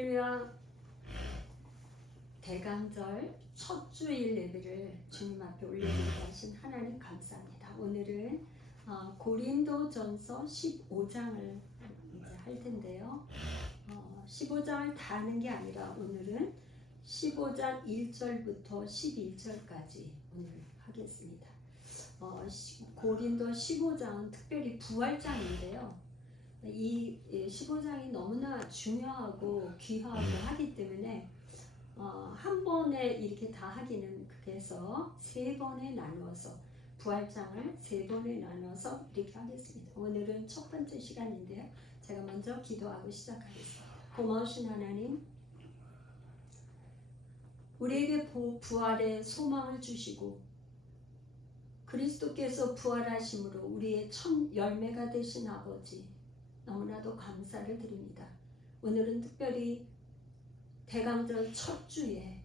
할렐루야. 대강절 첫 주일 예배를 주님 앞에 올려드리고 하신 하나님 감사합니다. 오늘은 고린도전서 15장을 이제 할 텐데요. 15장을 다 하는 게 아니라 오늘은 15장 1절부터 11절까지 오늘 하겠습니다. 고린도 15장은 특별히 부활장인데요. 이 15장이 너무나 중요하고 귀하고 하기 때문에 한 번에 이렇게 다 하기는 그래서 세 번에 나누어서 부활장을 세 번에 나눠서 이렇게 하겠습니다. 오늘은 첫 번째 시간인데요. 제가 먼저 기도하고 시작하겠습니다. 고마우신 하나님, 우리에게 부활의 소망을 주시고 그리스도께서 부활하심으로 우리의 첫 열매가 되신 아버지, 너무나도 감사를 드립니다. 오늘은 특별히 대강절 첫 주에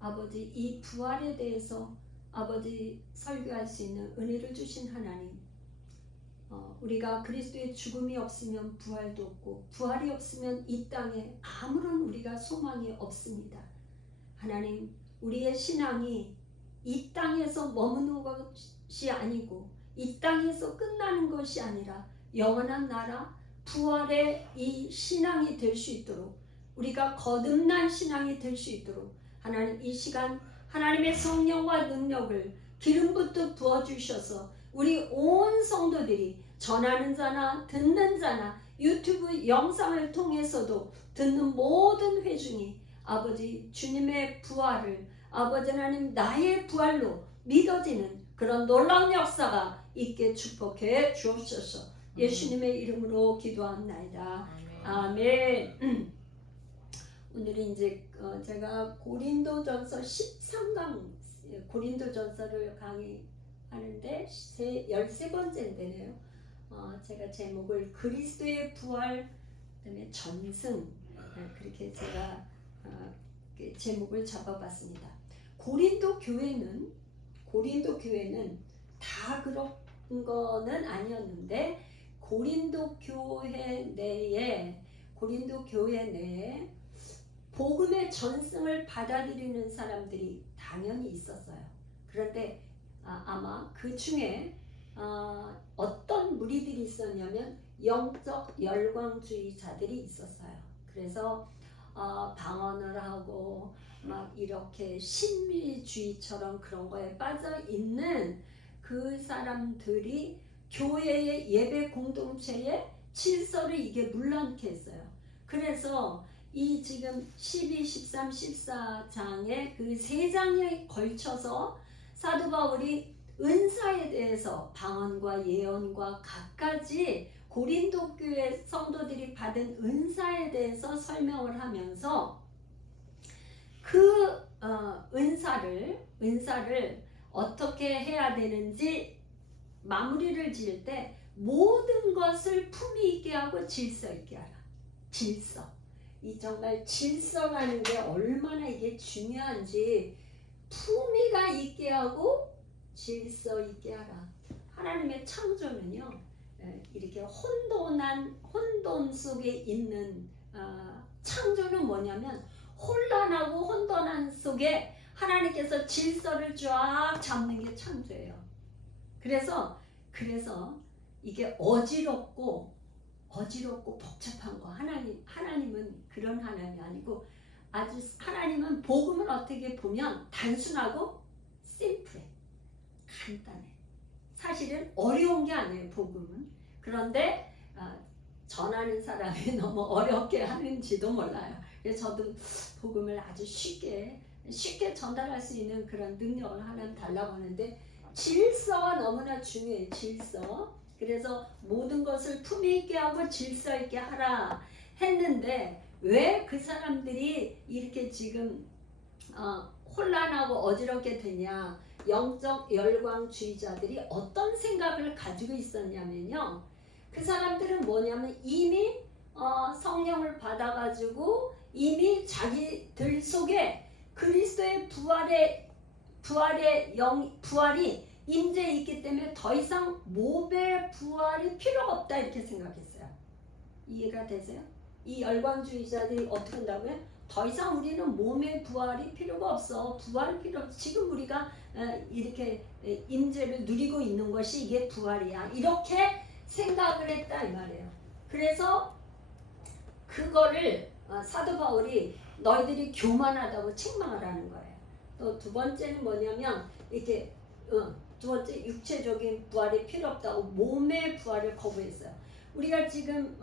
아버지 이 부활에 대해서 아버지 설교할 수 있는 은혜를 주신 하나님, 우리가 그리스도의 죽음이 없으면 부활도 없고 부활이 없으면 이 땅에 아무런 우리가 소망이 없습니다. 하나님, 우리의 신앙이 이 땅에서 머무는 것이 아니고 이 땅에서 끝나는 것이 아니라 영원한 나라 부활의 이 신앙이 될 수 있도록, 우리가 거듭난 신앙이 될 수 있도록 하나님 이 시간 하나님의 성령과 능력을 기름부터 부어주셔서 우리 온 성도들이 전하는 자나 듣는 자나 유튜브 영상을 통해서도 듣는 모든 회중이 아버지 주님의 부활을 아버지 하나님 나의 부활로 믿어지는 그런 놀라운 역사가 있게 축복해 주옵소서. 예수님의 이름으로 기도합나이다. 아멘. 오늘은 이제 제가 고린도전서 13강 고린도전서를 강의하는데 13번째인데요. 제가 제목을 그리스도의 부활 그다음에 전승 그렇게 제가 제목을 잡아봤습니다. 고린도 교회는 다 그런 거는 아니었는데 고린도 교회 내에 복음의 전승을 받아들이는 사람들이 당연히 있었어요. 그런데 아마 그 중에 어떤 무리들이 있었냐면 영적 열광주의자들이 있었어요. 그래서 방언을 하고 막 이렇게 신비주의처럼 그런 거에 빠져 있는 그 사람들이 교회의 예배 공동체의 질서를 이게 물러앉게 했어요. 그래서 이 지금 12, 13, 14장의 그 세 장에 걸쳐서 사도 바울이 은사에 대해서 방언과 예언과 각가지 고린도 교회 성도들이 받은 은사에 대해서 설명을 하면서 그 은사를 어떻게 해야 되는지 마무리를 지을 때 모든 것을 품위 있게 하고 질서 있게 하라. 질서. 이 정말 질서라는 게 얼마나 이게 중요한지 품위가 있게 하고 질서 있게 하라. 하나님의 창조는요, 이렇게 혼돈 속에 있는 창조는 뭐냐면 혼란하고 혼돈한 속에 하나님께서 질서를 쫙 잡는 게 창조예요. 그래서 이게 어지럽고 복잡한 거 하나님은 그런 하나님이 아니고 아주 하나님은 복음을 어떻게 보면 단순하고 심플해, 간단해. 사실은 어려운 게 아니에요, 복음은. 그런데 전하는 사람이 너무 어렵게 하는지도 몰라요. 그래서 저도 복음을 아주 쉽게 전달할 수 있는 그런 능력을 하나님 달라고 하는데 질서가 너무나 중요해요. 질서. 그래서 모든 것을 품위 있게 하고 질서 있게 하라 했는데 왜 그 사람들이 이렇게 지금 혼란하고 어지럽게 되냐. 영적 열광주의자들이 어떤 생각을 가지고 있었냐면요. 그 사람들은 뭐냐면 이미 성령을 받아가지고 이미 자기들 속에 그리스도의 부활이 임재해 있기 때문에 더 이상 몸의 부활이 필요가 없다 이렇게 생각했어요. 이해가 되세요? 이 열광주의자들이 어떻게 한다고요? 더 이상 우리는 몸의 부활이 필요가 없어. 부활 필요 없어. 지금 우리가 이렇게 임재를 누리고 있는 것이 이게 부활이야. 이렇게 생각을 했다 이 말이에요. 그래서 그거를 사도 바울이 너희들이 교만하다고 책망을 하는 거예요. 또 두 번째는 뭐냐면 이렇게 두 번째 육체적인 부활이 필요 없다고 몸의 부활을 거부했어요. 우리가 지금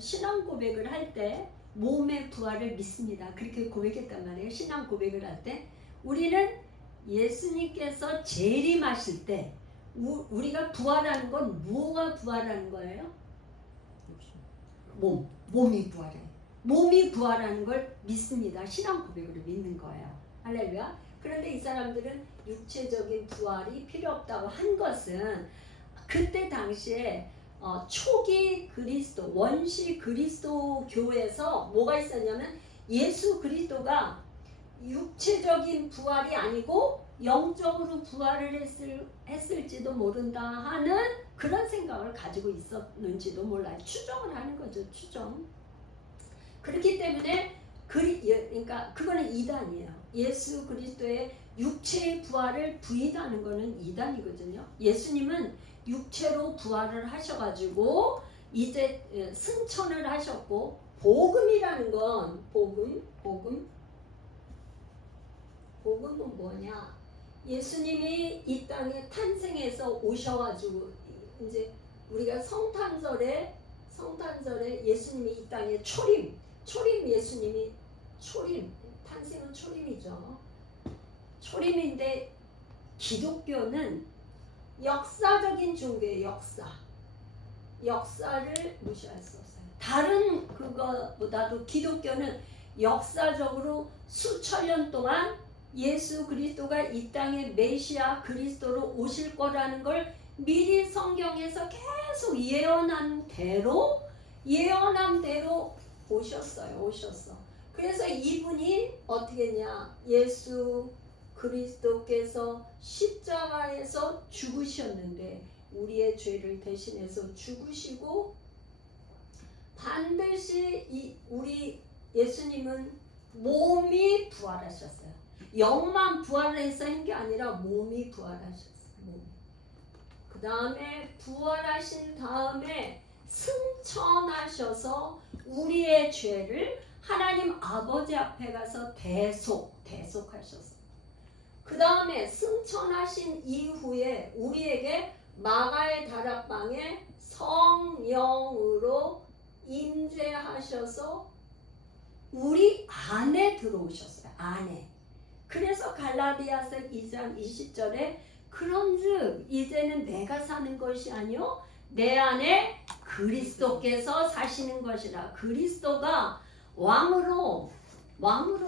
신앙 고백을 할 때 몸의 부활을 믿습니다. 그렇게 고백했단 말이에요. 신앙 고백을 할 때 우리는 예수님께서 재림하실 때 우리가 부활하는 건 뭐가 부활하는 거예요? 몸이 부활해. 몸이 부활하는 걸 믿습니다. 신앙 고백으로 믿는 거예요. 할렐루야. 그런데 이 사람들은 육체적인 부활이 필요 없다고 한 것은 그때 당시에 초기 그리스도 원시 그리스도 교회에서 뭐가 있었냐면 예수 그리스도가 육체적인 부활이 아니고 영적으로 부활을 했을지도 모른다 하는 그런 생각을 가지고 있었는지도 몰라요. 추정을 하는 거죠. 추정. 그렇기 때문에 그러니까 그거는 이단이에요. 예수 그리스도의 육체의 부활을 부인하는 거는 이단이거든요. 예수님은 육체로 부활을 하셔가지고 이제 승천을 하셨고 복음이라는 건 복음은 뭐냐? 예수님이 이 땅에 탄생해서 오셔가지고 이제 우리가 성탄절에 예수님이 이 땅에 초림 예수님이 탄생은 초림이죠. 초림인데 기독교는 역사적인 종교의 역사를 무시할 수 없어요. 다른 그거보다도 기독교는 역사적으로 수천 년 동안 예수 그리스도가 이 땅에 메시아 그리스도로 오실 거라는 걸 미리 성경에서 계속 예언한 대로 오셨어. 그래서 이분이 어떻게 했냐? 예수 그리스도께서 십자가에서 죽으셨는데 우리의 죄를 대신해서 죽으시고 반드시 우리 예수님은 몸이 부활하셨어요. 영만 부활해서 한 게 아니라 몸이 부활하셨어요. 그 다음에 부활하신 다음에 승천하셔서 우리의 죄를 하나님 아버지 앞에 가서 대속하셨어요. 그 다음에 승천하신 이후에 우리에게 마가의 다락방에 성령으로 임재하셔서 우리 안에 들어오셨어요. 안에. 그래서 갈라디아서 2장 20절에 그런즉 이제는 내가 사는 것이 아니요 내 안에 그리스도께서 사시는 것이라. 그리스도가 왕으로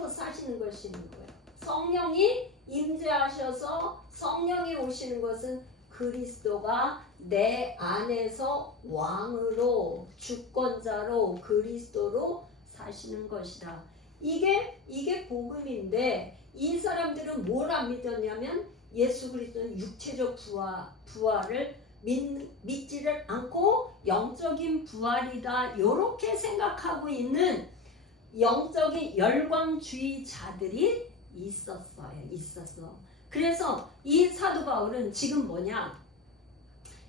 사시는 것인 거예요. 성령이 임재하셔서 성령이 오시는 것은 그리스도가 내 안에서 왕으로 주권자로 그리스도로 사시는 것이다. 이게 복음인데 이 사람들은 뭘 안 믿었냐면 예수 그리스도는 육체적 부활을 믿지를 않고 영적인 부활이다 이렇게 생각하고 있는 영적인 열광주의자들이 있었어. 그래서 이 사도 바울은 지금 뭐냐?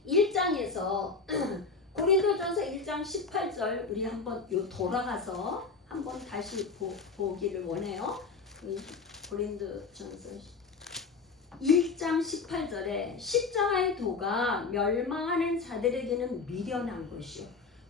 1장에서 고린도전서 1장 18절 우리 한번 돌아가서 한번 다시 보기를 원해요. 고린도전서 1장 18절에 십자가의 도가 멸망하는 자들에게는 미련한 것이요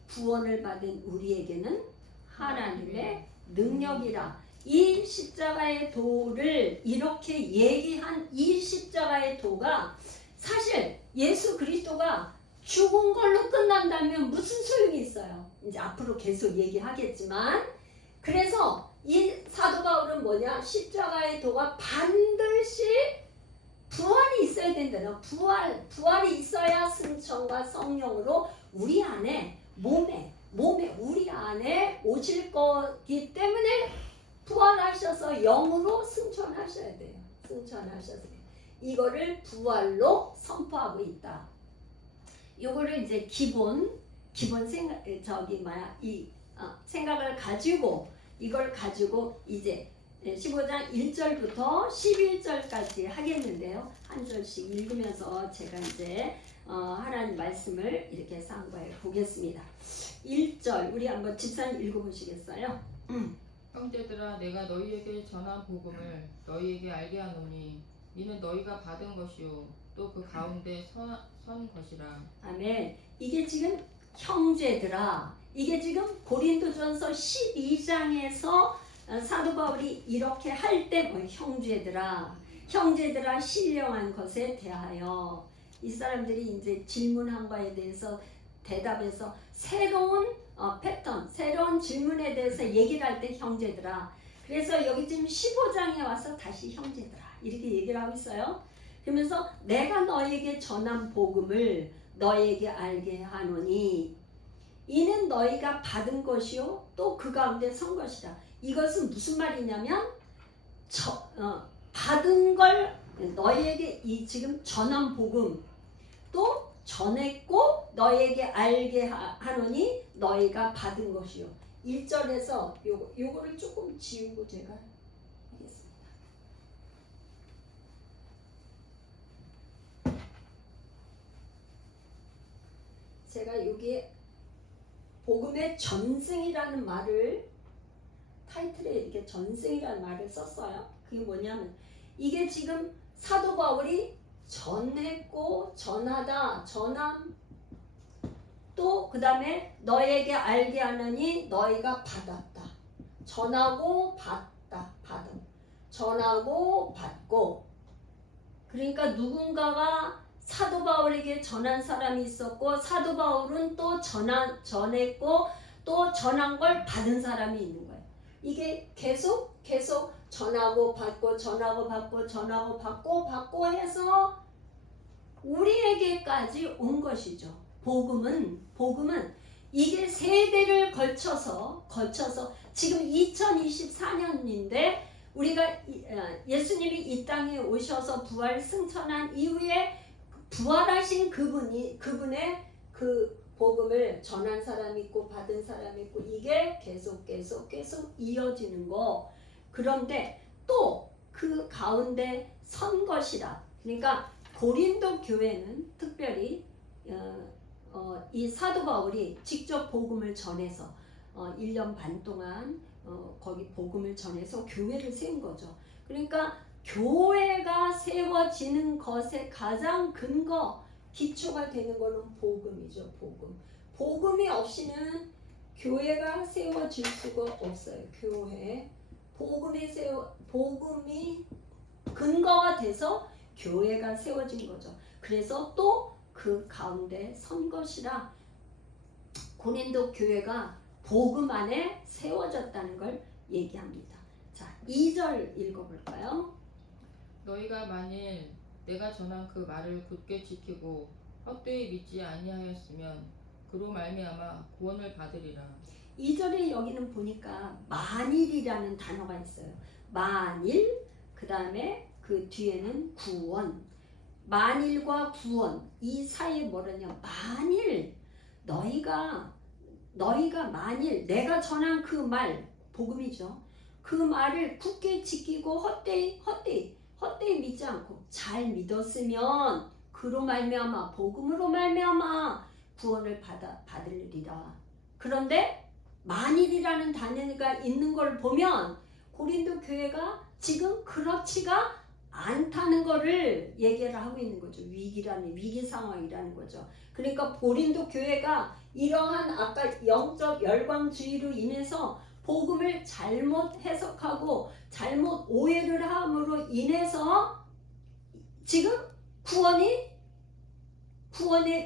구원을 받은 우리에게는 하나님의 능력이라. 이 십자가의 도를 이렇게 얘기한 이 십자가의 도가 사실 예수 그리스도가 죽은 걸로 끝난다면 무슨 소용이 있어요? 이제 앞으로 계속 얘기하겠지만 그래서 이 사도 바울은 뭐냐? 십자가의 도가 반드시 부활이 있어야 된다는 부활이 있어야 승천과 성령으로 우리 안에 몸에 우리 안에 오실 거기 때문에 부활하셔서 영으로 승천하셔야 돼요. 이거를 부활로 선포하고 있다. 요거를 이제 기본 생각 이 생각을 가지고 이걸 가지고 이제 15장 1절부터 11절까지 하겠는데요. 한 절씩 읽으면서 제가 이제 하나님 말씀을 이렇게 상고해 보겠습니다. 1절 우리 한번 집사님 읽어보시겠어요? 형제들아 내가 너희에게 전한 복음을 너희에게 알게 하노니 이는 너희가 받은 것이요 또 그 가운데 선 것이라. 아멘. 이게 지금 형제들아, 이게 지금 고린도전서 12장에서 사도 바울이 이렇게 할 때 형제들아 신령한 것에 대하여 이 사람들이 이제 질문한 거에 대해서 대답해서 새로운 패턴, 새로운 질문에 대해서 얘기를 할 때 형제들아. 그래서 여기 지금 15장에 와서 다시 형제들아 이렇게 얘기를 하고 있어요. 그러면서 내가 너에게 전한 복음을 너에게 알게 하노니 이는 너희가 받은 것이요 또 그 가운데 선 것이다. 이것은 무슨 말이냐면 받은 걸 너희에게 지금 전한 복음 또 전했고 너희에게 알게 하노니 너희가 받은 것이요. 1절에서 요거를 조금 지우고 제가 하겠습니다. 제가 여기에 복음의 전승이라는 말을 타이틀에 이렇게 전승이라는 말을 썼어요. 그게 뭐냐면 이게 지금 사도 바울이 전했고 전하다 전함 또 그 다음에 너에게 알게 하느니 너희가 받았다. 전하고 받다 받음 전하고 받고 그러니까 누군가가 사도 바울에게 전한 사람이 있었고 사도 바울은 또 전했고 또 전한 걸 받은 사람이 있는 거예요. 이게 계속 전하고 받고 전하고 받고 전하고 받고 해서 우리에게까지 온 것이죠. 복음은 이게 세대를 걸쳐서 지금 2024년인데 우리가 예수님이 이 땅에 오셔서 부활 승천한 이후에 부활하신 그분의 그 복음을 전한 사람이 있고 받은 사람이 있고 이게 계속 이어지는 거. 그런데 또 그 가운데 선 것이라. 그러니까 고린도 교회는 특별히 이 사도 바울이 직접 복음을 전해서 1년 반 동안 거기 복음을 전해서 교회를 세운 거죠. 그러니까 교회가 세워지는 것의 가장 근거 기초가 되는 것은 복음이죠. 복음이 없이는 교회가 세워질 수가 없어요. 교회 복음이 근거가 돼서 교회가 세워진 거죠. 그래서 또 그 가운데 선 것이라 고린도 교회가 복음 안에 세워졌다는 걸 얘기합니다. 자, 2절 읽어볼까요? 너희가 만일 내가 전한 그 말을 굳게 지키고 헛되이 믿지 아니하였으면 그로 말미암아 구원을 받으리라. 2절에 여기는 보니까 만일이라는 단어가 있어요. 만일 그 다음에 그 뒤에는 구원. 만일과 구원 이 사이에 뭐라냐. 만일 너희가 만일 내가 전한 그 말 복음이죠. 그 말을 굳게 지키고 헛되이 믿지 않고 잘 믿었으면 그로 말미암아 복음으로 말미암아 구원을 받으리라. 그런데 만일이라는 단어가 있는 걸 보면 고린도 교회가 지금 그렇지가 않다는 거를 얘기를 하고 있는 거죠. 위기 상황이라는 거죠. 그러니까 고린도 교회가 이러한 아까 영적 열광주의로 인해서 복음을 잘못 해석하고 잘못 오해를 함으로 인해서 지금 구원의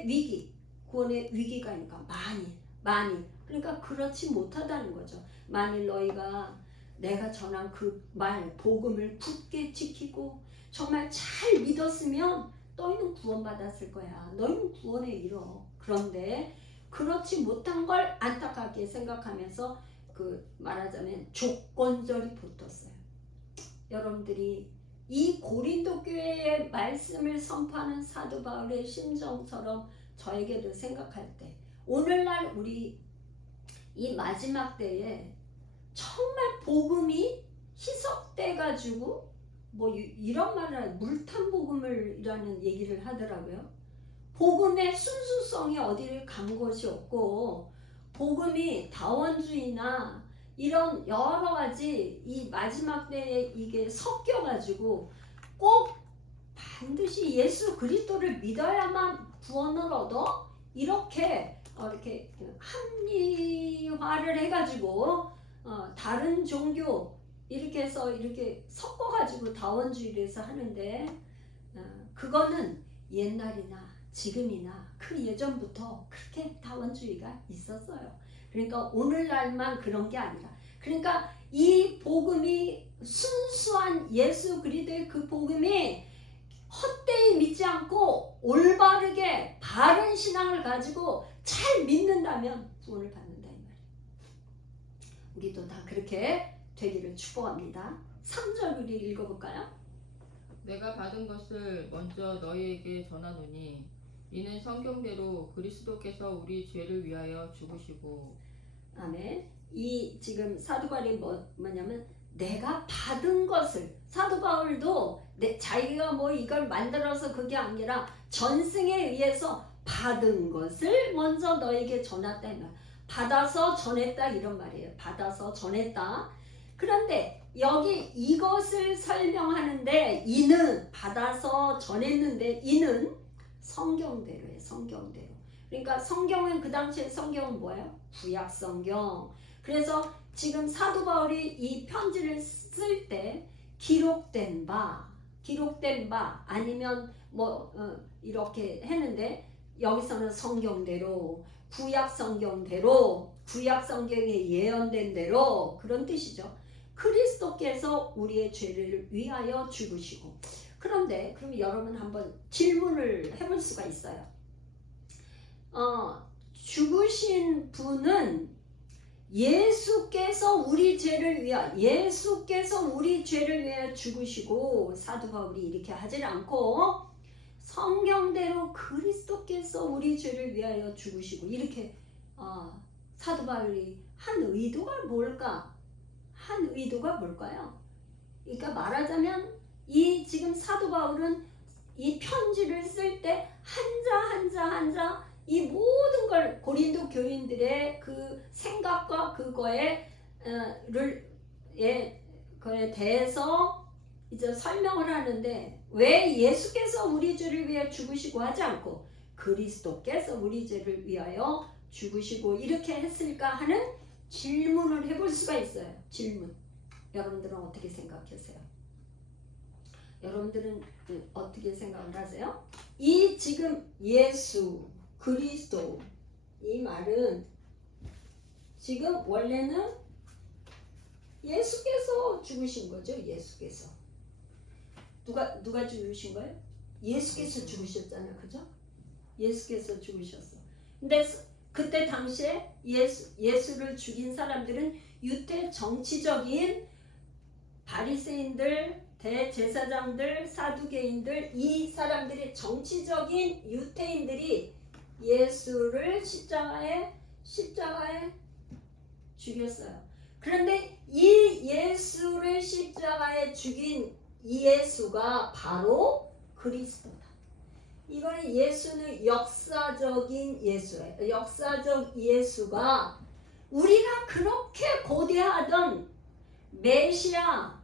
위기가 있으니까 만일 그러니까 그렇지 못하다는 거죠. 만일 너희가 내가 전한 그 말 복음을 굳게 지키고 정말 잘 믿었으면 너희는 구원받았을 거야. 너희는 구원에 이뤄. 그런데 그렇지 못한 걸 안타깝게 생각하면서 그 말하자면 조건절이 붙었어요. 여러분들이 이 고린도 교회의 말씀을 선포하는 사도 바울의 심정처럼 저에게도 생각할 때 오늘날 우리 이 마지막 때에 정말 복음이 희석돼 가지고 뭐 이런 말을 물탄 복음을이라는 얘기를 하더라고요. 복음의 순수성이 어디를 간 것이 없고 복음이 다원주의나 이런 여러 가지 이 마지막 때에 이게 섞여 가지고 꼭 반드시 예수 그리스도를 믿어야만 구원을 얻어 이렇게 합리화를 해가지고 다른 종교 이렇게 해서 이렇게 섞어가지고 다원주의를 해서 하는데 그거는 옛날이나 지금이나 그 예전부터 그렇게 다원주의가 있었어요. 그러니까 오늘날만 그런 게 아니라 그러니까 이 복음이 순수한 예수 그리스도의 그 복음이 헛되이 믿지 않고 올바르게 바른 신앙을 가지고 잘 믿는다면 구원을 받는다 이 말이에요. 우리도 다 그렇게 되기를 축복합니다. 3절 우리 읽어볼까요? 내가 받은 것을 먼저 너희에게 전하노니 이는 성경대로 그리스도께서 우리 죄를 위하여 죽으시고. 아멘. 이 지금 사도 바울이 뭐냐면 내가 받은 것을 사도 바울도 자기가 뭐 이걸 만들어서 그게 아니라 전승에 의해서 받은 것을 먼저 너에게 전했다 이 말. 받아서 전했다 이런 말이에요. 받아서 전했다. 그런데 여기 이것을 설명하는데 이는 받아서 전했는데 이는 성경대로예요. 성경대로. 그러니까 성경은 그 당시에 성경은 뭐예요? 구약 성경. 그래서 지금 사도 바울이 이 편지를 쓸 때 기록된 바 아니면 뭐 이렇게 했는데 여기서는 성경대로 구약 성경대로 구약 성경에 예언된 대로 그런 뜻이죠. 그리스도께서 우리의 죄를 위하여 죽으시고. 그런데 그럼 여러분 한번 질문을 해볼 수가 있어요. 죽으신 분은 예수께서 우리 죄를 위하여 죽으시고 사도 바울이 이렇게 하질 않고 성경대로 그리스도께서 우리 죄를 위하여 죽으시고 이렇게 사도 바울이 한 의도가 뭘까? 한 의도가 뭘까요? 그러니까 말하자면 이 지금 사도 바울은 이 편지를 쓸 때 한자 이 모든 걸 고린도 교인들의 그 생각과 그거에 대해서 이제 설명을 하는데 왜 예수께서 우리 죄를 위해 죽으시고 하지 않고 그리스도께서 우리 죄를 위하여 죽으시고 이렇게 했을까 하는 질문을 해볼 수가 있어요. 질문. 여러분들은 어떻게 생각하세요? 여러분들은 어떻게 생각을 하세요? 이 지금 예수 그리스도 이 말은 지금 원래는 예수께서 죽으신 거죠. 예수께서 누가 죽으신 거예요? 예수께서 죽으셨잖아요. 그죠? 예수께서 죽으셨어. 근데 그때 당시에 예수를 죽인 사람들은 유대 정치적인 바리새인들, 대제사장들, 사두개인들 이 사람들이 정치적인 유대인들이 예수를 십자가에 죽였어요. 그런데 이 예수를 십자가에 죽인 이 예수가 바로 그리스도다. 이거는 예수는 역사적인 예수예요. 역사적 예수가 우리가 그렇게 고대하던 메시아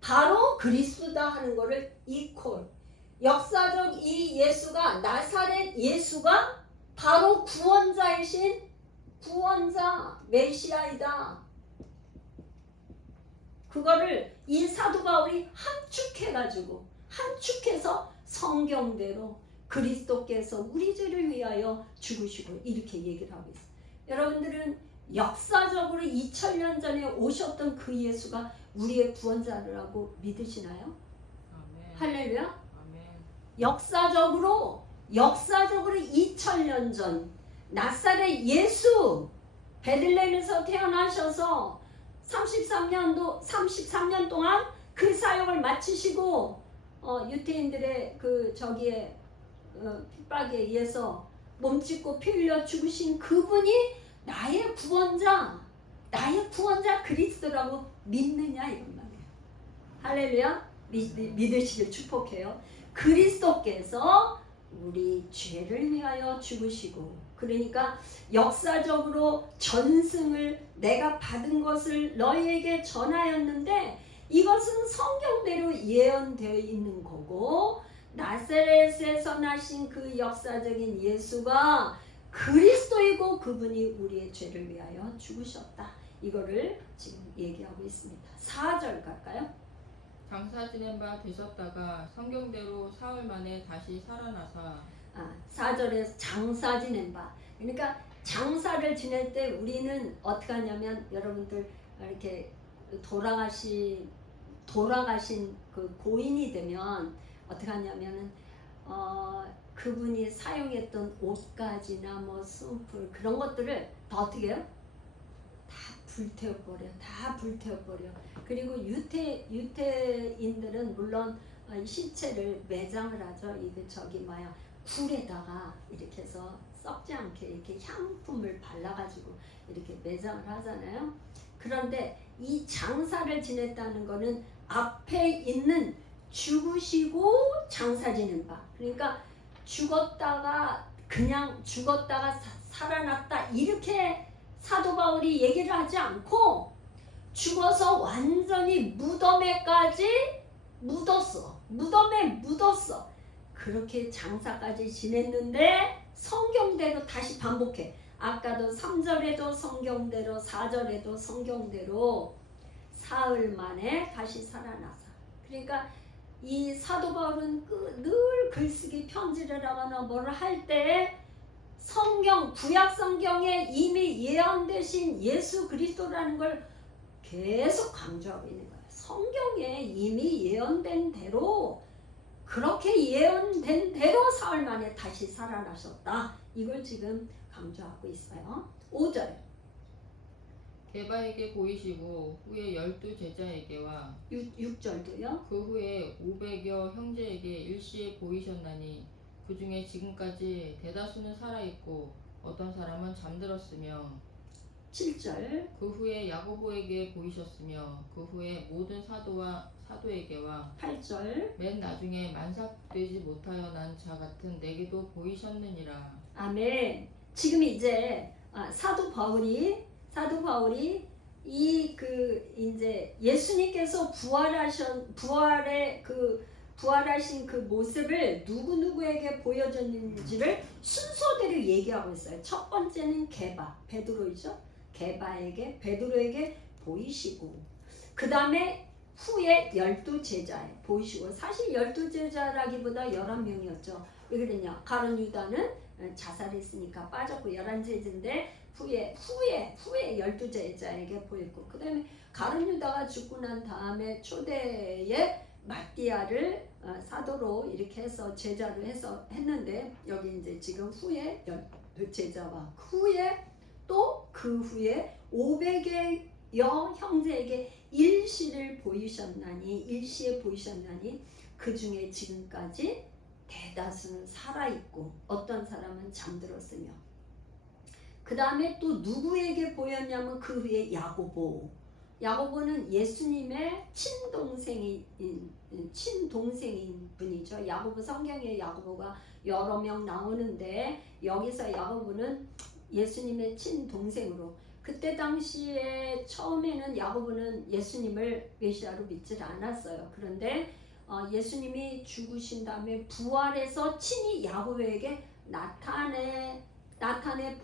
바로 그리스도다 하는 것을 이퀄. 역사적 이 예수가 나사렛 예수가 바로 구원자이신 구원자 메시아이다. 그거를 이 사도 바울이 함축해서 성경대로 그리스도께서 우리 죄를 위하여 죽으시고 이렇게 얘기를 하고 있어요. 여러분들은 역사적으로 2000년 전에 오셨던 그 예수가 우리의 구원자라고 믿으시나요? 아멘. 할렐루야. 아멘. 역사적으로 2000년 전 나사렛 예수 베들레헴에서 태어나셔서 33년 동안 그 사역을 마치시고 유대인들의 그 핍박에 의해서 몸짓고 피 흘려 죽으신 그분이 나의 구원자 그리스도라고 믿느냐 이런 말이에요. 할렐루야. 믿으시길 축복해요. 그리스도께서 우리 죄를 위하여 죽으시고, 그러니까 역사적으로 전승을 내가 받은 것을 너희에게 전하였는데 이것은 성경대로 예언되어 있는 거고, 나사렛에서 나신 그 역사적인 예수가 그리스도이고 그분이 우리의 죄를 위하여 죽으셨다. 이거를 지금 얘기하고 있습니다. 4절 갈까요? 장사 지낸 바 되셨다가 성경대로 사흘 만에 다시 살아나사. 4절에서 장사 지낸 바. 그러니까 장사를 지낼 때 우리는 어떻게 하냐면, 여러분들 이렇게 돌아가신 그 고인이 되면 어떻게 하냐면은 그분이 사용했던 옷가지나 뭐 수풀 그런 것들을 다 어떻게 해요? 다 불태워버려. 그리고 유태인들은 물론 시체를 매장을 하죠. 이게 굴에다가 이렇게 해서 썩지 않게 이렇게 향품을 발라가지고 이렇게 매장을 하잖아요. 그런데 이 장사를 지냈다는 거는 앞에 있는 죽으시고 장사 지낸 바. 그러니까 죽었다가 살아났다 이렇게 사도 바울이 얘기를 하지 않고, 죽어서 완전히 무덤에까지 무덤에 묻었어. 그렇게 장사까지 지냈는데 성경대로 다시 반복해. 아까도 3절에도 성경대로, 4절에도 성경대로 사흘 만에 다시 살아나서. 그러니까 이 사도 바울은 늘 글쓰기 편지를 하거나 뭐를 할 때 구약 성경에 이미 예언되신 예수 그리스도라는 걸 계속 강조하고 있는 거예요. 성경에 이미 예언된 대로, 그렇게 예언된 대로 사흘 만에 다시 살아나셨다. 이걸 지금 강조하고 있어요. 5절. 게바에게 보이시고 후에 12 제자에게와 6절도요. 그 후에 500여 형제에게 일시에 보이셨나니 그 중에 지금까지 대다수는 살아있고 어떤 사람은 잠들었으며 7절. 그 후에 야고보에게 보이셨으며 그 후에 모든 사도에게와 8절. 맨 나중에 만삭되지 못하여 난 자 같은 내게도 보이셨느니라. 아멘. 지금 이제 사도 바울이 이제 예수님께서 부활하신 그 모습을 누구에게 보여줬는지를 순서대로 얘기하고 있어요. 첫 번째는 베드로이죠. 베드로에게 보이시고, 그 다음에 후에 12 제자에 보이시고, 사실 12 제자라기보다 11명이었죠. 왜 그랬냐? 가룟 유다는 자살했으니까 빠졌고 11제자인데 후에 12 제자에게 보였고, 그 다음에 가룟 유다가 죽고 난 다음에 초대에 마띠아를 사도로 이렇게 해서 제자로 해서 했는데, 여기 이제 지금 후에 12 제자와 그 후에 500여 형제에게 일시에 보이셨나니 그 중에 지금까지 대다수는 살아있고 어떤 사람은 잠들었으며, 그 다음에 또 누구에게 보였냐면 그 후에 야고보는 예수님의 친동생인 분이죠. 야고보, 성경에 야고보가 여러 명 나오는데 여기서 야고보는 예수님의 친동생으로, 그때 당시에 처음에는 야고보는 예수님을 메시아로 믿지 않았어요. 그런데 예수님이 죽으신 다음에 부활해서 친히 야고보에게 나타내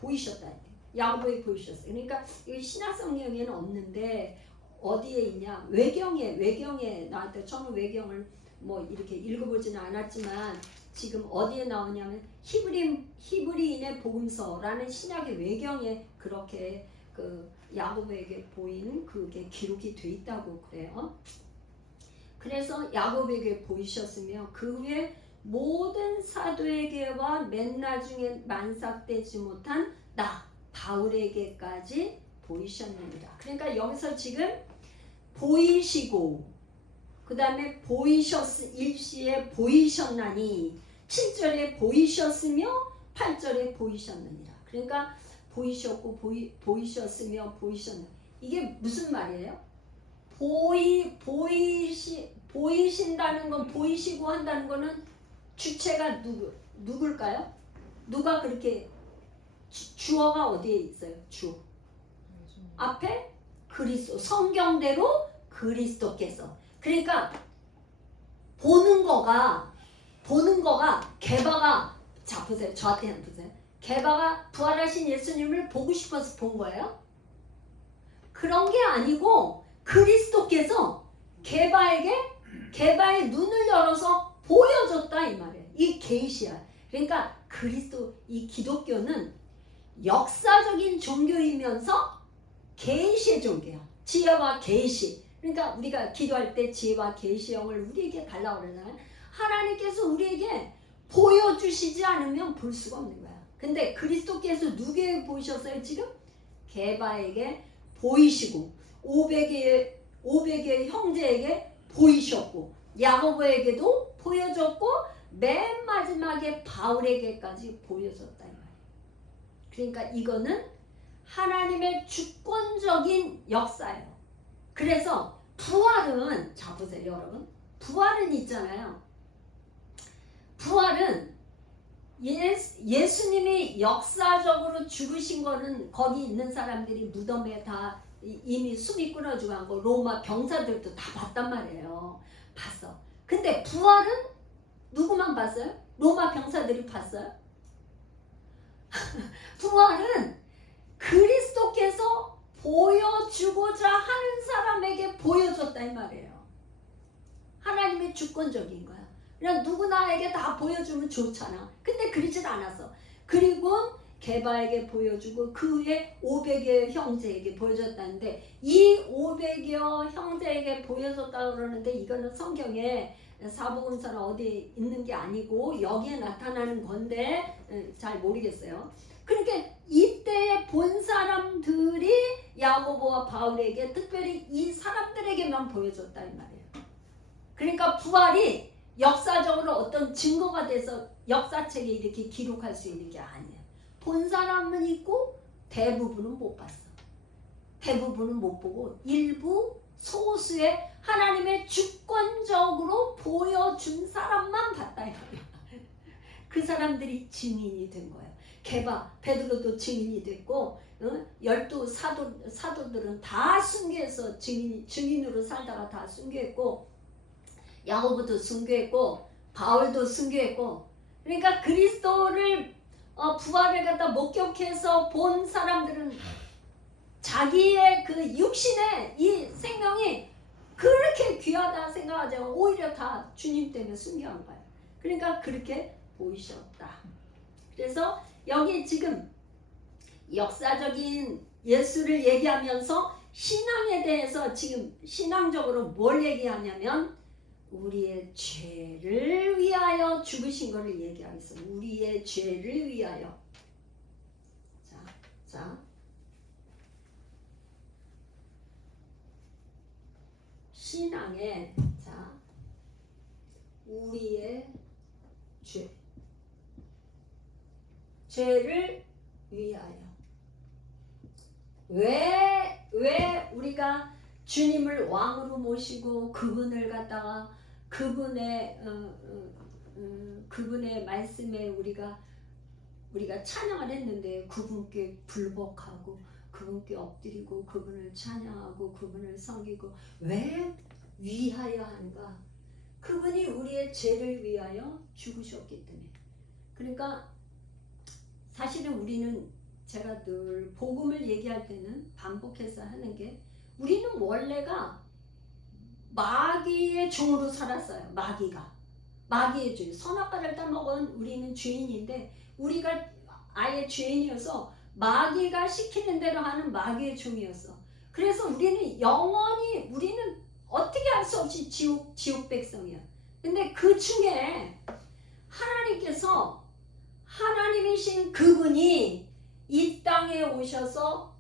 보이셨다. 야고보에 보이셨어요. 그러니까 이 신약 성경에는 없는데 어디에 있냐? 외경에 나한테 처음 외경을 뭐 이렇게 읽어보지는 않았지만 지금 어디에 나오냐면 히브리인의 복음서라는 신약의 외경에 그렇게 그 야고보에게 보이는 그게 기록이 돼 있다고 그래요. 그래서 야고보에게 보이셨으며 그 후에 모든 사도에게와 맨 나중에 만삭되지 못한 나 바울에게까지 보이셨느니라. 그러니까 여기서 지금 보이시고, 그 다음에 일시에 보이셨나니, 7절에 보이셨으며 8절에 보이셨느니라. 그러니까 보이셨고 보이셨으며 보이셨네. 이게 무슨 말이에요? 보이신다는 건, 보이시고 한다는 거는 주체가 누굴까요? 누가 그렇게 주어가 어디에 있어요? 주 앞에 그리스도, 성경대로 그리스도께서. 그러니까 보는 거가 개바가, 자 보세요. 저한테 한번 보세요. 개바가 부활하신 예수님을 보고 싶어서 본 거예요? 그런 게 아니고 그리스도께서 개바의 눈을 열어서 보여줬다 이 말이에요. 이 계시야. 그러니까 그리스도, 이 기독교는 역사적인 종교이면서 계시의 종교야. 지혜와 계시. 그러니까 우리가 기도할 때 지혜와 계시의 영을 우리에게 달라고 그러잖아요. 하나님께서 우리에게 보여주시지 않으면 볼 수가 없는 거야. 근데 그리스도께서 누구에게 보이셨어요? 지금 게바에게 보이시고 500의 형제에게 보이셨고 야고보에게도 보여줬고 맨 마지막에 바울에게까지 보여줬다 이 말이에요. 그러니까 이거는 하나님의 주권적인 역사예요. 그래서 부활은, 자 보세요 여러분, 부활은 있잖아요. 부활은 예수님이 역사적으로 죽으신 거는 거기 있는 사람들이 무덤에 다 이미 숨이 끊어지고 한 거 로마 병사들도 다 봤단 말이에요. 봤어. 근데 부활은 누구만 봤어요? 로마 병사들이 봤어요? 부활은 그리스도께서 보여주고자 하는 사람에게 보여줬다 이 말이에요. 하나님의 주권적인 거야. 그냥 누구나에게 다 보여주면 좋잖아. 근데 그러진 않았어. 그리고 게바에게 보여주고 그 후에 500여 형제에게 보여줬다는데, 이 500여 형제에게 보여줬다고 그러는데 이거는 성경에 사복음서는 어디 있는 게 아니고 여기에 나타나는 건데 잘 모르겠어요. 그러니까 이때에 본 사람들이 야고보와 바울에게, 특별히 이 사람들에게만 보여줬다 이 말이에요. 그러니까 부활이 역사적으로 어떤 증거가 돼서 역사책에 이렇게 기록할 수 있는 게 아니에요. 본 사람은 있고 대부분은 못 봤어. 대부분은 못 보고 일부 소수의 하나님의 주권적으로 보여준 사람만 봤다. 그 사람들이 증인이 된 거예요. 게바, 베드로도 증인이 됐고 12 사도들은 다 순교해서 증인으로 살다가 다 순교했고, 야고보도 순교했고 바울도 순교했고, 그러니까 그리스도를 부활을 갖다 목격해서 본 사람들은 자기의 그 육신의 이 생명이 그렇게 귀하다 생각하지 않고 오히려 다 주님 때문에 순교한 거예요. 그러니까 그렇게 보이셨다. 그래서 여기 지금 역사적인 예수를 얘기하면서 신앙에 대해서 지금 신앙적으로 뭘 얘기하냐면 우리의 죄를 위하여 죽으신 것을 얘기하고 있어요. 우리의 죄를 위하여. 자. 신앙에, 자, 우리의 죄를 위하여. 왜 우리가 주님을 왕으로 모시고 그분을 갖다가 그분의 말씀에 우리가 찬양을 했는데 그분께 불복하고 그분께 엎드리고 그분을 찬양하고 그분을 섬기고 왜 위하여 하는가? 그분이 우리의 죄를 위하여 죽으셨기 때문에. 그러니까 사실은 우리는, 제가 늘 복음을 얘기할 때는 반복해서 하는 게, 우리는 원래가 마귀의 종으로 살았어요. 마귀의 주. 선악과를 따먹은 우리는 죄인인데, 우리가 아예 죄인이어서 마귀가 시키는 대로 하는 마귀의 종이었어. 그래서 우리는 영원히, 우리는 어떻게 할 수 없이 지옥 백성이야. 근데 그 중에 하나님께서, 하나님이신 그분이 이 땅에 오셔서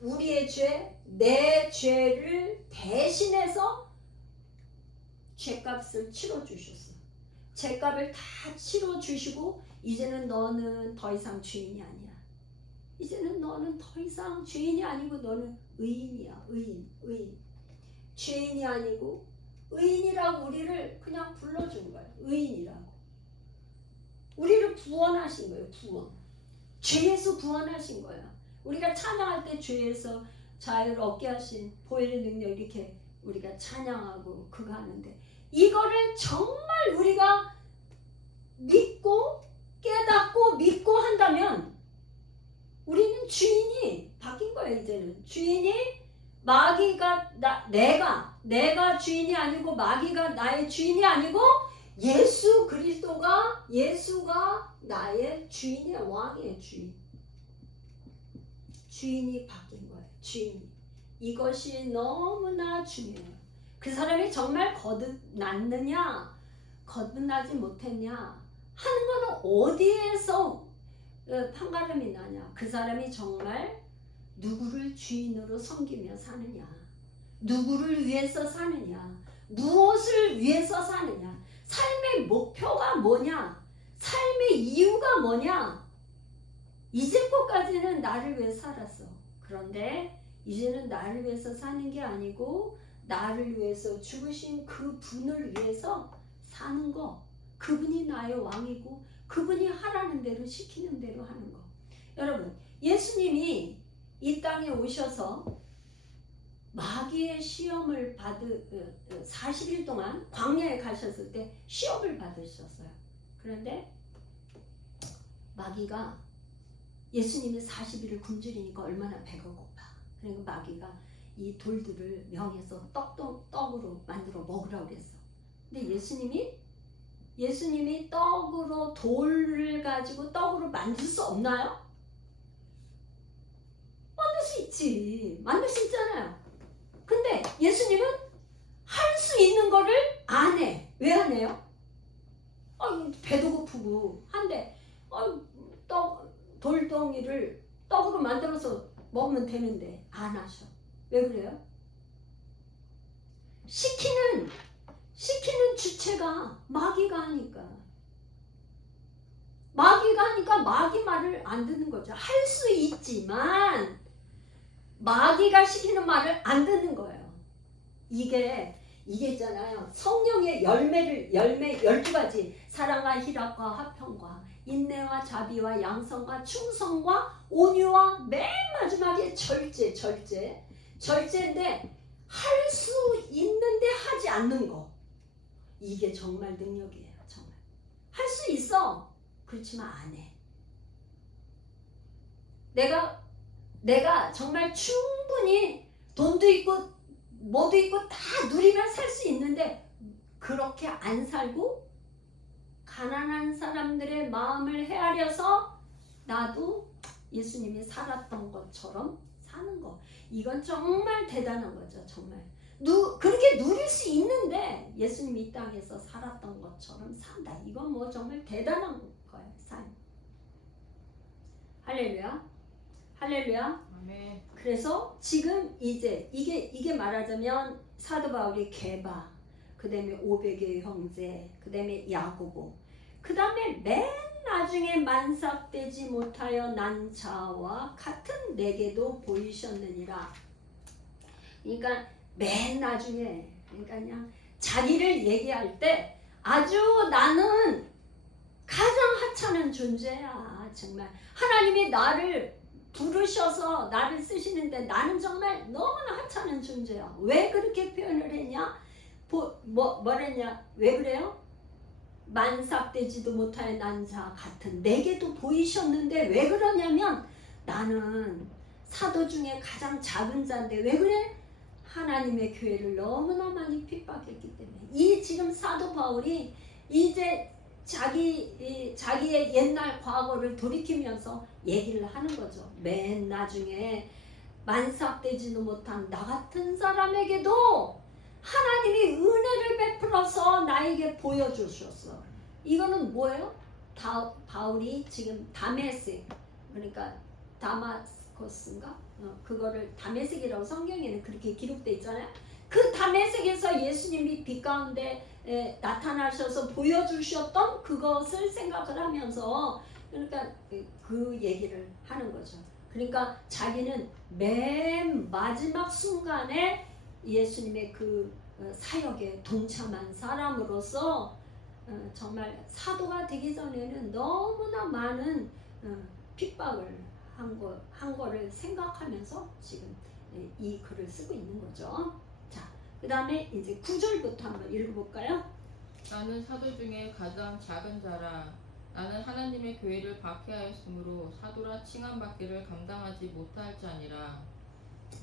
우리의 죄, 내 죄를 대신해서 죄값을 치러주셨어. 죄값을 다 치러주시고 이제는 너는 더 이상 주인이 아니야. 이제는 너는 더 이상 죄인이 아니고 너는 의인이야. 의인. 죄인이 아니고 의인이라고 우리를 그냥 불러준 거예요. 의인이라고. 우리를 구원하신 거예요. 구원. 죄에서 구원하신 거야. 우리가 찬양할 때 죄에서 자유를 얻게 하신 보혈의 능력 이렇게 우리가 찬양하고 그거 하는데 이거를 정말 우리가 믿고 깨닫고 믿고 한다면 우리는 주인이 바뀐 거예요. 이제는 주인이 마귀가 내가 주인이 아니고 마귀가 나의 주인이 아니고 예수가 나의 주인이야. 왕이에요. 주인이 바뀐 거예요. 주인. 이것이 너무나 중요해요. 그 사람이 정말 거듭났느냐 거듭나지 못했냐 하는 거는 어디에서 판가름이 나냐. 그 사람이 정말 누구를 주인으로 섬기며 사느냐, 누구를 위해서 사느냐, 무엇을 위해서 사느냐, 삶의 목표가 뭐냐, 삶의 이유가 뭐냐. 이제껏까지는 나를 위해 살았어. 그런데 이제는 나를 위해서 사는 게 아니고 나를 위해서 죽으신 그 분을 위해서 사는 거. 그분이 나의 왕이고 그분이 하라는 대로 시키는 대로 하는 거. 여러분, 예수님이 이 땅에 오셔서 마귀의 시험을 40일 동안 광야에 가셨을 때 시험을 받으셨어요. 그런데 마귀가 예수님이 40일을 굶주리니까 얼마나 배가 고파. 그리고 마귀가 이 돌들을 명해서 떡으로 만들어 먹으라고 그랬어. 근데 예수님이 떡으로 돌을 가지고 떡으로 만들 수 없나요? 만들 수 있지. 만들 수 있잖아요. 근데 예수님은 할 수 있는 거를 안 해. 왜 안 해요? 배도 고프고 한데 돌덩이를 떡으로 만들어서 먹으면 되는데 안 하셔. 왜 그래요? 시키는 주체가 마귀가 하니까. 마귀 말을 안 듣는 거죠. 할 수 있지만 마귀가 시키는 말을 안 듣는 거예요. 이게 있잖아요. 성령의 열매 12가지. 사랑과 희락과 화평과 인내와 자비와 양성과 충성과 온유와 맨 마지막에 절제인데 할 수 있는데 하지 않는 거. 이게 정말 능력이에요. 정말. 할 수 있어. 그렇지만 안 해. 내가 정말 충분히 돈도 있고 뭐도 있고 다 누리면 살 수 있는데 그렇게 안 살고 가난한 사람들의 마음을 헤아려서 나도 예수님이 살았던 것처럼 사는 거. 이건 정말 대단한 거죠. 정말. 그렇게 누릴 수 있는데 예수님이 이 땅에서 살았던 것처럼 산다. 이건 뭐 정말 대단한 거예요. 삶. 할렐루야. 아멘. 그래서 지금 이제 이게 말하자면 사도 바울이 게바, 그 다음에 500의 형제, 그 다음에 야고보, 그 다음에 맨 나중에 만삭되지 못하여 난 자와 같은 내게도 보이셨느니라. 그러니까 맨 나중에, 그러니까 그냥 자기를 얘기할 때 아주 나는 가장 하찮은 존재야. 정말 하나님이 나를 부르셔서 나를 쓰시는데 나는 정말 너무나 하찮은 존재야. 왜 그렇게 표현을 했냐? 뭐랬냐? 왜 그래요? 만삭되지도 못할 난 자 같은 내게도 보이셨는데 왜 그러냐면 나는 사도 중에 가장 작은 자인데 왜 그래? 하나님의 교회를 너무나 많이 핍박했기 때문에. 이 지금 사도 바울이 이제 자기의 옛날 과거를 돌이키면서 얘기를 하는 거죠. 맨 나중에 만삭되지도 못한 나 같은 사람에게도 하나님이 은혜를 베풀어서 나에게 보여주셨어. 이거는 뭐예요? 바울이 지금 다메섹, 그러니까 다마스커스인가? 그거를 다메섹이라고 성경에는 그렇게 기록돼 있잖아요. 그 다메섹에서 예수님이 빛 가운데 나타나셔서 보여주셨던 그것을 생각을 하면서 그러니까 그 얘기를 하는 거죠. 그러니까 자기는 맨 마지막 순간에 예수님의 그 사역에 동참한 사람으로서 정말 사도가 되기 전에는 너무나 많은 핍박을 한 거를 생각하면서 지금 이 글을 쓰고 있는 거죠. 자, 그 다음에 이제 9절부터 한번 읽어볼까요? 나는 사도 중에 가장 작은 자라. 나는 하나님의 교회를 박해하였으므로 사도라 칭함받기를 감당하지 못할 자니라.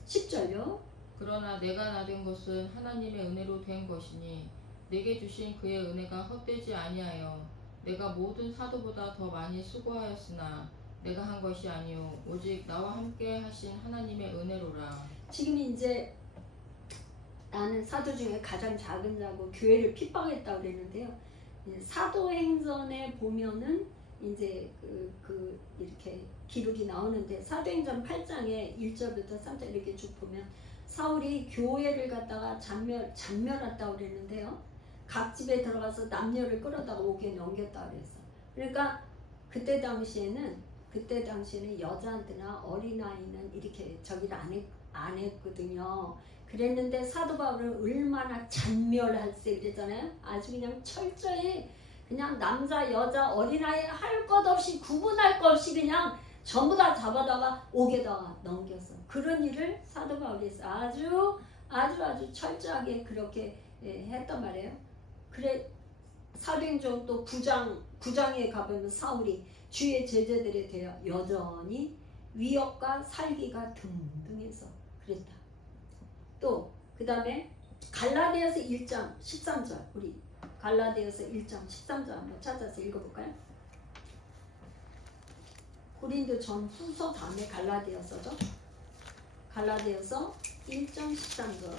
10절요. 그러나 내가 나된 것은 하나님의 은혜로 된 것이니 내게 주신 그의 은혜가 헛되지 아니하여 내가 모든 사도보다 더 많이 수고하였으나 내가 한 것이 아니요 오직 나와 함께 하신 하나님의 은혜로라. 지금 이제 나는 사도 중에 가장 작은 자고 교회를 핍박했다고 그랬는데요. 사도행전에 보면은 이제 이렇게 기록이 나오는데 사도행전 8장에 1절부터 3절 이렇게 쭉 보면 사울이 교회를 갖다가 잔멸했다고 그랬는데요. 각 집에 들어가서 남녀를 끌어다가 옥에 넘겼다고 그랬어. 그러니까 그때 당시에는 여자들이나 어린아이는 이렇게 저기를 안 했거든요. 그랬는데 사도 바울은 얼마나 잔멸할세 그랬잖아요. 아주 그냥 철저히 그냥 남자 여자 어린아이 할 것 없이 구분할 것 없이 그냥 전부 다 잡아다가 옥에다가 넘겼어. 그런 일을 사도 바울이 아주 철저하게 그렇게 했단 말이에요. 그래 사도행전 또 9장에 가보면 사울이 주의 제자들에 대해 여전히 위협과 살기가 등등해서 그랬다. 또 그 다음에 갈라디아서 1장 13절 우리 갈라디아서 1장 13절 한번 찾아서 읽어볼까요? 고린도 전 후서 다음에 갈라디아서죠. 갈라디아서 1장 13절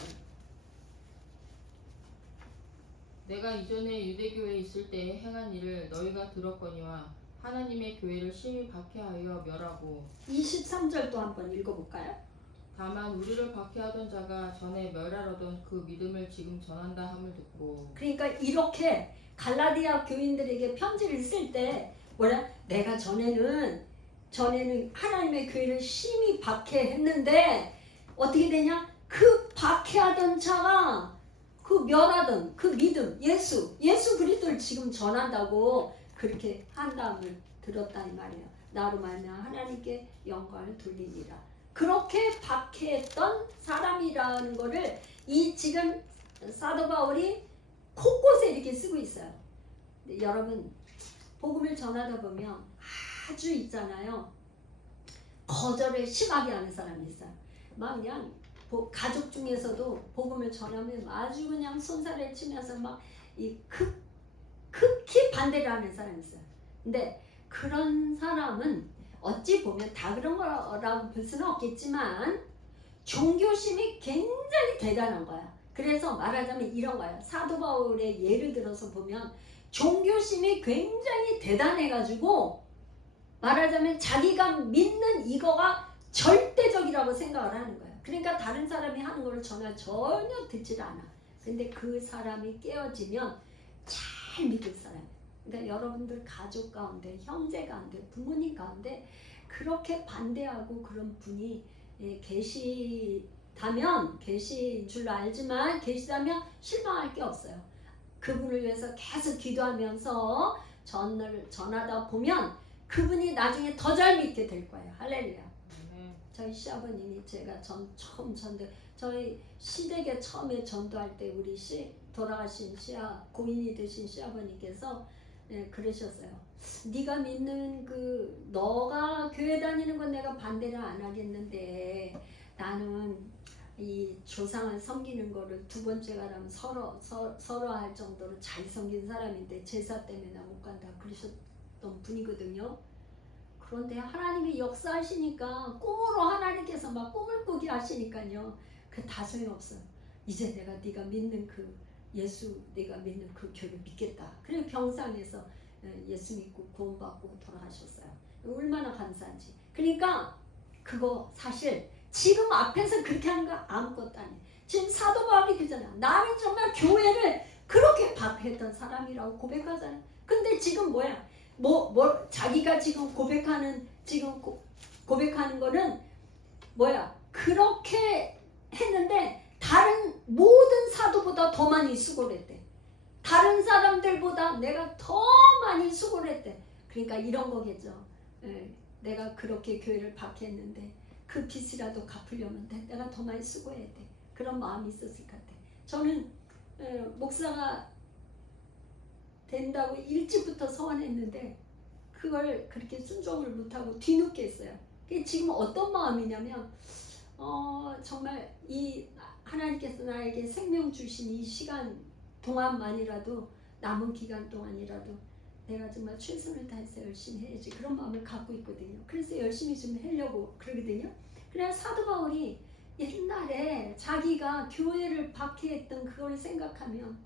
내가 이전에 유대교회에 있을 때에 행한 일을 너희가 들었거니와 하나님의 교회를 심히 박해하여 멸하고 23절도 한번 읽어볼까요? 다만 우리를 박해하던 자가 전에 멸하려던 그 믿음을 지금 전한다 함을 듣고. 그러니까 이렇게 갈라디아 교인들에게 편지를 쓸 때 뭐라 내가 전에는 하나님의 교회를 심히 박해했는데 어떻게 되냐? 그 박해하던 자가 그 멸하던 그 믿음 예수 그리스도를 지금 전한다고 그렇게 한다음을 들었다 이 말이에요. 나로 말미암아 하나님께 영광을 돌리니라. 그렇게 박해했던 사람이라는 거를 이 지금 사도 바울이 곳곳에 이렇게 쓰고 있어요. 여러분 복음을 전하다 보면 아주 있잖아요. 거절을 심하게 하는 사람이 있어요. 막 그냥 가족 중에서도 복음을 전하면 아주 그냥 손살을 치면서 막 이 극히 반대를 하는 사람이 있어요. 근데 그런 사람은 어찌 보면 다 그런 거라고 볼 수는 없겠지만 종교심이 굉장히 대단한 거야. 그래서 말하자면 이런 거야. 사도 바울의 예를 들어서 보면 종교심이 굉장히 대단해가지고 말하자면 자기가 믿는 이거가 절대적이라고 생각을 하는 거야. 그러니까 다른 사람이 하는 거를 전혀 듣질 않아. 근데 그 사람이 깨어지면 잘 믿을 사람이야. 그러니까 여러분들 가족 가운데, 형제 가운데, 부모님 가운데 그렇게 반대하고 그런 분이 계신 줄 알지만 계시다면 실망할 게 없어요. 그분을 위해서 계속 기도하면서 전하다 보면 그분이 나중에 더 잘 믿게 될 거예요. 할렐루야. 저희 시아버님이 제가 저희 시댁에 처음에 전도할 때 우리 돌아가신 고인이 되신 시아버님께서 그러셨어요. 네가 믿는 너가 교회 다니는 건 내가 반대를 안 하겠는데 나는 이 조상을 섬기는 거를 두 번째가 라면 서로 할 정도로 잘 섬긴 사람인데 제사 때문에 나 못 간다 그러셨던 분이거든요. 그런데 하나님이 역사하시니까 꿈으로 하나님께서 막 꿈을 꾸게 하시니까요. 그 다 소용없어요. 이제 내가 네가 믿는 내가 믿는 그 교회를 믿겠다. 그리고 병상에서 예수 믿고 구원받고 돌아가셨어요. 얼마나 감사한지. 그러니까 그거 사실 지금 앞에서 그렇게 하는 거 아무것도 아니에요. 지금 사도 바울이 그러잖아. 나는 정말 교회를 그렇게 박해했던 사람이라고 고백하잖아요. 근데 지금 뭐야? 자기가 지금 고백하는 지금 고백하는 거는 뭐야? 그렇게 했는데 다른 모든 사도보다 더 많이 수고를 했대. 다른 사람들보다 내가 더 많이 수고를 했대. 그러니까 이런 거겠죠. 내가 그렇게 교회를 박했는데 그 빚이라도 갚으려면 내가 더 많이 수고해야 돼. 그런 마음이 있었을 것 같아. 저는 목사가 된다고 일찍부터 서원했는데 그걸 그렇게 순종을 못하고 뒤늦게 했어요. 지금 어떤 마음이냐면 정말 이 하나님께서 나에게 생명 주신 이 시간 동안만이라도, 남은 기간 동안이라도 내가 정말 최선을 다해서 열심히 해야지, 그런 마음을 갖고 있거든요. 그래서 열심히 좀 하려고 그러거든요. 그래야 사도 바울이 옛날에 자기가 교회를 박해했던 그걸 생각하면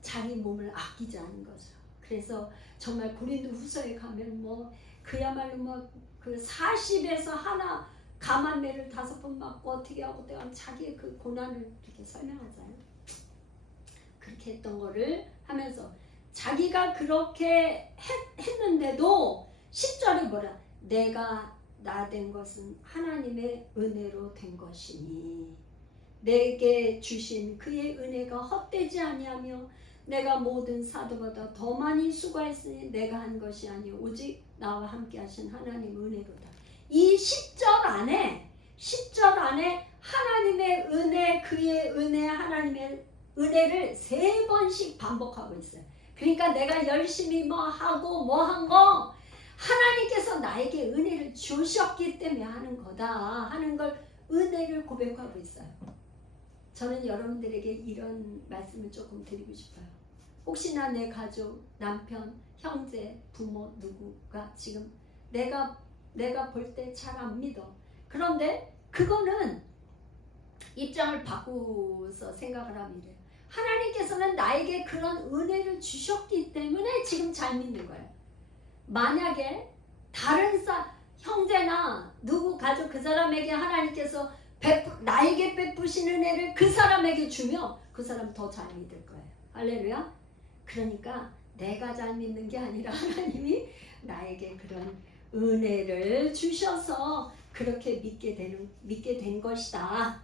자기 몸을 아끼지 않은 거죠. 그래서 정말 고린도 후서에 가면 뭐 그야말로 뭐 그 40에서 하나 가만매를 5번 맞고 어떻게 하고 내가 자기의 그 고난을 이렇게 설명하잖아요. 그렇게 했던 거를 하면서 자기가 그렇게 했는데도 10절에 뭐라? 내가 나 된 것은 하나님의 은혜로 된 것이니 내게 주신 그의 은혜가 헛되지 아니하며 내가 모든 사도보다 더 많이 수고했으니 내가 한 것이 아니오 오직 나와 함께 하신 하나님 은혜로다. 이 10절 안에 하나님의 은혜, 그의 은혜, 하나님의 은혜를 3번씩 반복하고 있어요. 그러니까 내가 열심히 뭐 하고 뭐 한 거 하나님께서 나에게 은혜를 주셨기 때문에 하는 거다 하는 걸 은혜를 고백하고 있어요. 저는 여러분들에게 이런 말씀을 조금 드리고 싶어요. 혹시나 내 가족, 남편, 형제, 부모 누구가 지금 내가 볼 때 잘 안 믿어. 그런데 그거는 입장을 바꾸어서 생각을 하면 돼요. 하나님께서는 나에게 그런 은혜를 주셨기 때문에 지금 잘 믿는 거예요. 만약에 다른 형제나 누구 가족 그 사람에게 하나님께서 나에게 베푸신 은혜를 그 사람에게 주면 그 사람 더 잘 믿을 거예요. 할렐루야. 그러니까 내가 잘 믿는 게 아니라 하나님이 나에게 그런 은혜를 주셔서 그렇게 믿게 된 것이다.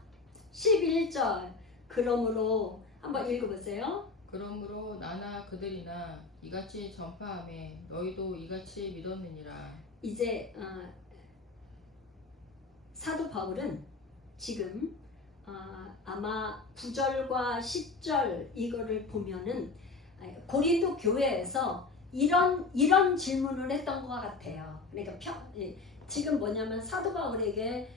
11절 그러므로 한번 읽어보세요. 그러므로 나나 그들이나 이같이 전파하매 너희도 이같이 믿었느니라. 이제 사도 바울은 지금 아마 9절과 10절 이거를 보면은 고린도 교회에서 이런 질문을 했던 것 같아요. 그러니까 지금 뭐냐면 사도 바울에게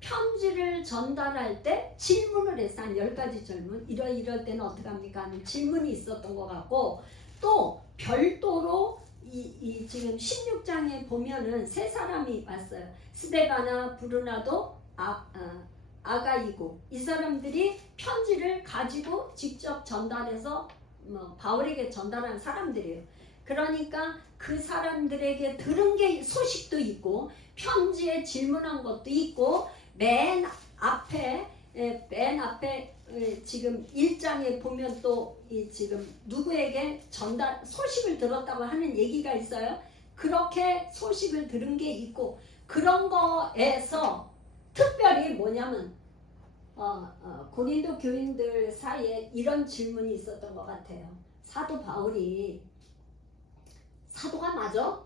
편지를 전달할 때 질문을 했어. 한 10가지 질문. 이럴 때는 어떻게 합니까? 하는 질문이 있었던 것 같고, 또 별도로 이 지금 16장에 보면은 3사람이 왔어요. 스데바나, 브루나도, 아가이고, 이 사람들이 편지를 가지고 직접 전달해서 바울에게 전달한 사람들이에요. 그러니까 그 사람들에게 들은 게 소식도 있고 편지에 질문한 것도 있고 맨 앞에 지금 1장에 보면 또 지금 누구에게 소식을 들었다고 하는 얘기가 있어요. 그렇게 소식을 들은 게 있고 그런 거에서 특별히 뭐냐면 고린도 교인들 사이에 이런 질문이 있었던 것 같아요. 사도 바울이 사도가 맞아?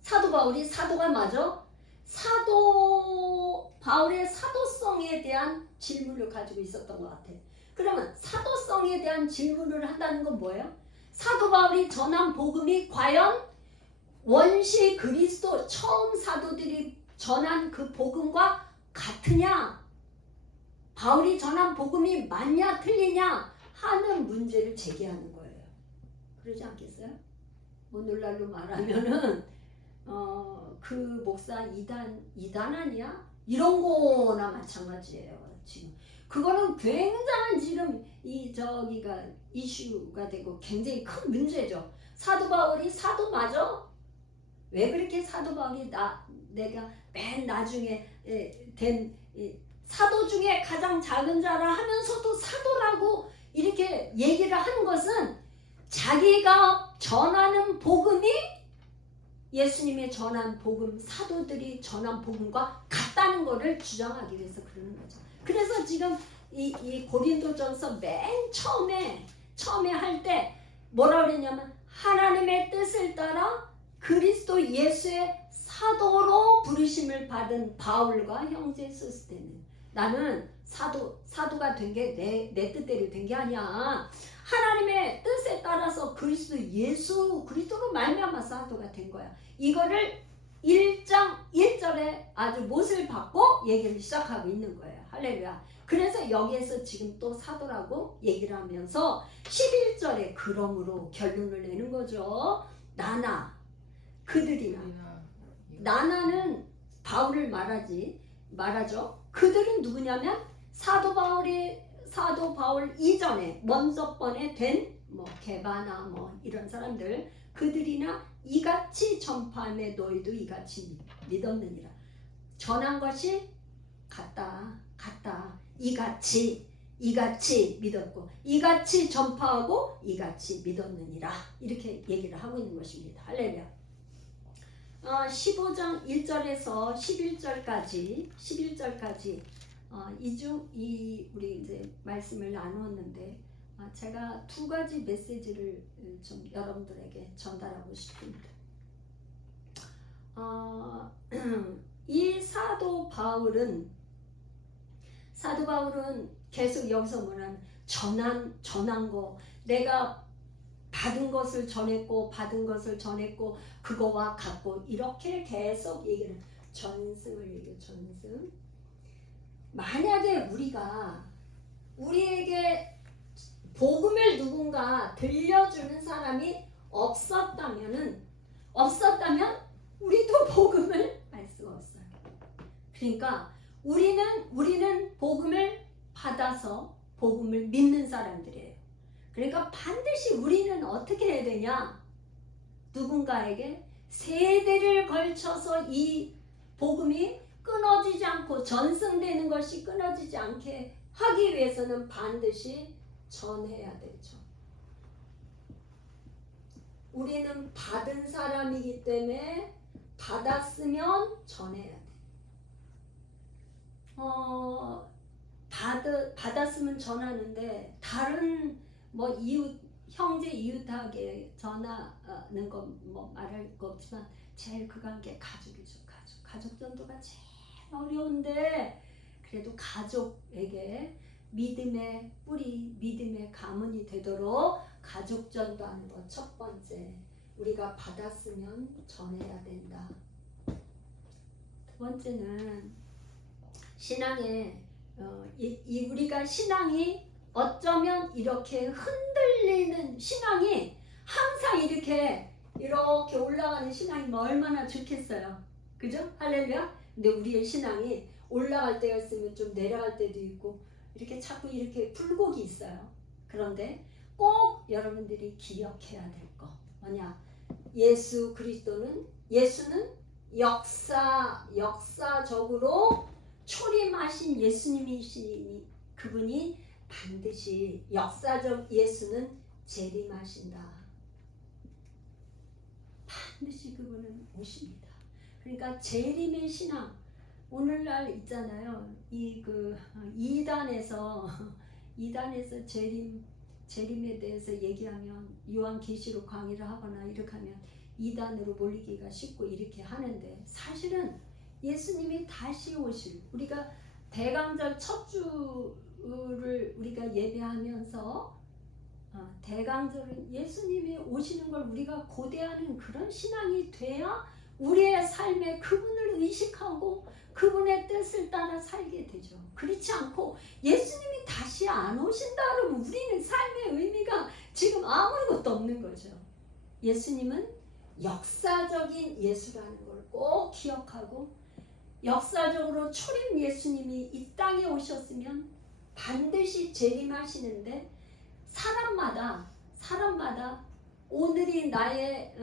사도 바울이 사도가 맞아? 사도 바울의 사도성에 대한 질문을 가지고 있었던 것 같아요. 그러면 사도성에 대한 질문을 한다는 건 뭐예요? 사도 바울이 전한 복음이 과연 원시 그리스도 처음 사도들이 전한 그 복음과 같으냐? 바울이 전한 복음이 맞냐 틀리냐 하는 문제를 제기하는 거예요. 그러지 않겠어요? 오늘날로 말하면은 그 목사 이단 아니야? 이런 거나 마찬가지예요. 지금 그거는 굉장한 지금 저기가 이슈가 되고 굉장히 큰 문제죠. 사도 바울이 사도 맞아? 왜 그렇게 사도 바울이 내가 맨 나중에 된 사도 중에 가장 작은 자라 하면서도 사도라고 이렇게 얘기를 하는 것은 자기가 전하는 복음이 예수님의 전한 복음, 사도들이 전한 복음과 같다는 것을 주장하기 위해서 그러는 거죠. 그래서 지금 이 고린도전서 맨 처음에 할 때 뭐라 그랬냐면 하나님의 뜻을 따라 그리스도 예수의 사도로 부르심을 받은 바울과 형제 소스테는, 나는 사도가 된 게 내 뜻대로 된 게 아니야. 하나님의 뜻에 따라서 그리스도로 말미암아 사도가 된 거야. 이거를 1장 1절에 아주 못을 받고 얘기를 시작하고 있는 거예요. 할렐루야. 그래서 여기에서 지금 또 사도라고 얘기를 하면서 11절에 그러므로 결론을 내는 거죠. 나나 그들이나, 나나는 바울을 말하죠. 그들은 누구냐면 사도 바울 이전에 먼저 번에 된 게바나 이런 사람들, 그들이나 이같이 전파함에 너희도 이같이 믿었느니라. 전한 것이 같다. 이같이 믿었고 이같이 전파하고 이같이 믿었느니라. 이렇게 얘기를 하고 있는 것입니다. 할렐루야. 15장 1절에서 11절까지 우리 이제 말씀을 나누었는데, 제가 두 가지 메시지를 좀 여러분들에게 전달하고 싶습니다. 이 사도 바울은 계속 여기서 뭐냐면 전한 거, 내가 받은 것을 전했고 그거와 같고 이렇게 계속 얘기를 전승을 얘기해요. 전승. 만약에 우리에게 복음을 누군가 들려주는 사람이 없었다면 우리도 복음을 알 수가 없어요. 그러니까 우리는 복음을 받아서 복음을 믿는 사람들이에요. 그러니까 반드시 우리는 어떻게 해야 되냐? 누군가에게 세대를 걸쳐서 이 복음이 끊어지지 않고 전승되는 것이 끊어지지 않게 하기 위해서는 반드시 전해야 되죠. 우리는 받은 사람이기 때문에 받았으면 전해야 돼. 받았으면 전하는데 다른 이웃, 형제 이웃하게 전하는 건 말할 거 없지만 제일 그 관계 가족이죠. 가족 전도가 제일 어려운데, 그래도 가족에게 믿음의 뿌리, 믿음의 가문이 되도록 가족 전도하는 것 첫 번째, 우리가 받았으면 전해야 된다. 두 번째는 신앙에 우리가 신앙이 어쩌면 이렇게 흔들리는 신앙이 항상 이렇게 올라가는 신앙이 얼마나 좋겠어요. 그죠? 할렐루야. 근데 우리의 신앙이 올라갈 때가 있으면 좀 내려갈 때도 있고 이렇게 자꾸 이렇게 굴곡이 있어요. 그런데 꼭 여러분들이 기억해야 될 거 뭐냐? 예수는 역사적으로 초림하신 예수님이시니 그분이 반드시 역사적 예수는 재림하신다. 반드시 그분은 오십니다. 그러니까 재림의 신앙, 오늘날 있잖아요. 이단에서 재림에 대해서 얘기하면 요한계시록 강의를 하거나 이렇게 하면 이단으로 몰리기가 쉽고 이렇게 하는데, 사실은 예수님이 다시 오실, 우리가 대강절 첫 주를 우리가 예배하면서 대강절은 예수님이 오시는 걸 우리가 고대하는 그런 신앙이 돼야 우리의 삶에 그분을 의식하고 그분의 뜻을 따라 살게 되죠. 그렇지 않고 예수님이 다시 안 오신다 그러면 우리는 삶의 의미가 지금 아무것도 없는 거죠. 예수님은 역사적인 예수라는 걸 꼭 기억하고, 역사적으로 초림 예수님이 이 땅에 오셨으면 반드시 재림하시는데, 사람마다 오늘이 나의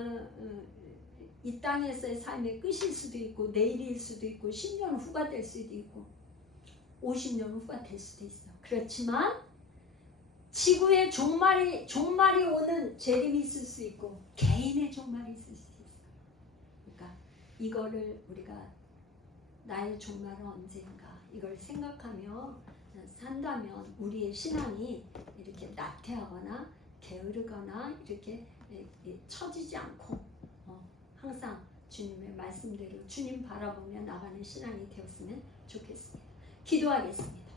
이 땅에서의 삶의 끝일 수도 있고 내일일 수도 있고 10년 후가 될 수도 있고 50년 후가 될 수도 있어. 그렇지만 지구의 종말이 오는 재림이 있을 수 있고 개인의 종말이 있을 수 있어. 이거를 우리가 나의 종말은 언젠가 이걸 생각하며 산다면 우리의 신앙이 이렇게 나태하거나 게으르거나 이렇게 처지지 않고 항상 주님의 말씀대로 주님 바라보며 나가는 신앙이 되었으면 좋겠습니다. 기도하겠습니다.